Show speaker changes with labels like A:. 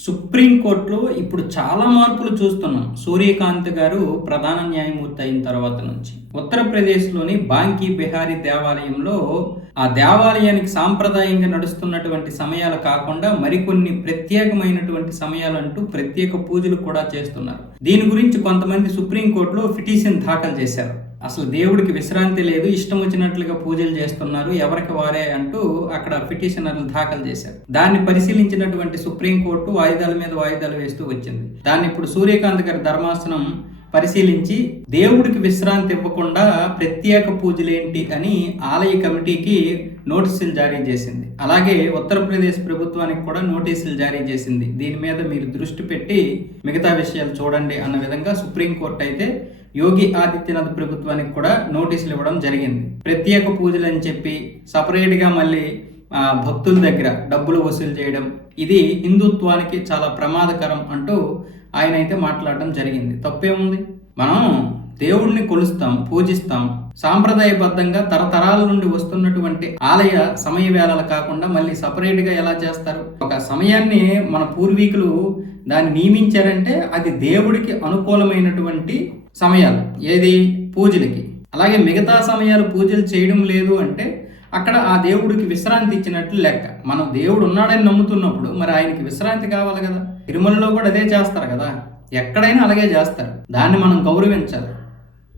A: సుప్రీంకోర్టులో ఇప్పుడు చాలా మార్పులు చూస్తున్నాం. సూర్యకాంత్ గారు ప్రధాన న్యాయమూర్తి అయిన తర్వాత నుంచి. ఉత్తరప్రదేశ్లోని బాంకీ బిహారీ దేవాలయంలో ఆ దేవాలయానికి సాంప్రదాయంగా నడుస్తున్నటువంటి సమయాలు కాకుండా మరికొన్ని ప్రత్యేకమైనటువంటి సమయాలంటూ ప్రత్యేక పూజలు కూడా చేస్తున్నారు. దీని గురించి కొంతమంది సుప్రీంకోర్టులో పిటిషన్ దాఖలు చేశారు. అసలు దేవుడికి విశ్రాంతి లేదు ఇష్టం వచ్చినట్లుగా పూజలు చేస్తున్నారు ఎవరికి వారే అంటూ అక్కడ పిటిషనర్లు దాఖలు చేశారు. దాన్ని పరిశీలించినటువంటి సుప్రీంకోర్టు వాయిదాల మీద వాయిదాలు వేస్తూ వచ్చింది. దాన్ని ఇప్పుడు సూర్యకాంత్ గారి ధర్మాసనం పరిశీలించి దేవుడికి విశ్రాంతి ఇవ్వకుండా ప్రత్యేక పూజలేంటి అని ఆలయ కమిటీకి నోటీసులు జారీ చేసింది. అలాగే ఉత్తరప్రదేశ్ ప్రభుత్వానికి కూడా నోటీసులు జారీ చేసింది. దీని మీద మీరు దృష్టి పెట్టి మిగతా విషయాలు చూడండి అన్న విధంగా సుప్రీంకోర్టు అయితే యోగి ఆదిత్యనాథ్ ప్రభుత్వానికి కూడా నోటీసులు ఇవ్వడం జరిగింది. ప్రత్యేక పూజలు అని చెప్పి సపరేట్గా మళ్ళీ భక్తుల దగ్గర డబ్బులు వసూలు చేయడం ఇది హిందుత్వానికి చాలా ప్రమాదకరం అంటూ ఆయన అయితే మాట్లాడడం జరిగింది. తప్పేముంది? మనం దేవుణ్ణి కొలుస్తాం పూజిస్తాం సాంప్రదాయబద్ధంగా తరతరాల నుండి వస్తున్నటువంటి ఆలయ సమయ వేళలు కాకుండా మళ్ళీ సపరేట్గా ఎలా చేస్తారు? ఒక సమయాన్ని మన పూర్వీకులు దాన్ని నియమించారంటే అది దేవుడికి అనుకూలమైనటువంటి సమయాలు. ఏది? పూజలకి. అలాగే మిగతా సమయాలు పూజలు చేయడం లేదు అంటే అక్కడ ఆ దేవుడికి విశ్రాంతి ఇచ్చినట్లు లెక్క. మనం దేవుడు ఉన్నాడని నమ్ముతున్నప్పుడు మరి ఆయనకి విశ్రాంతి కావాలి కదా? తిరుమలలో కూడా అదే చేస్తారు కదా? ఎక్కడైనా అలాగే చేస్తారు. దాన్ని మనం గౌరవించాలి.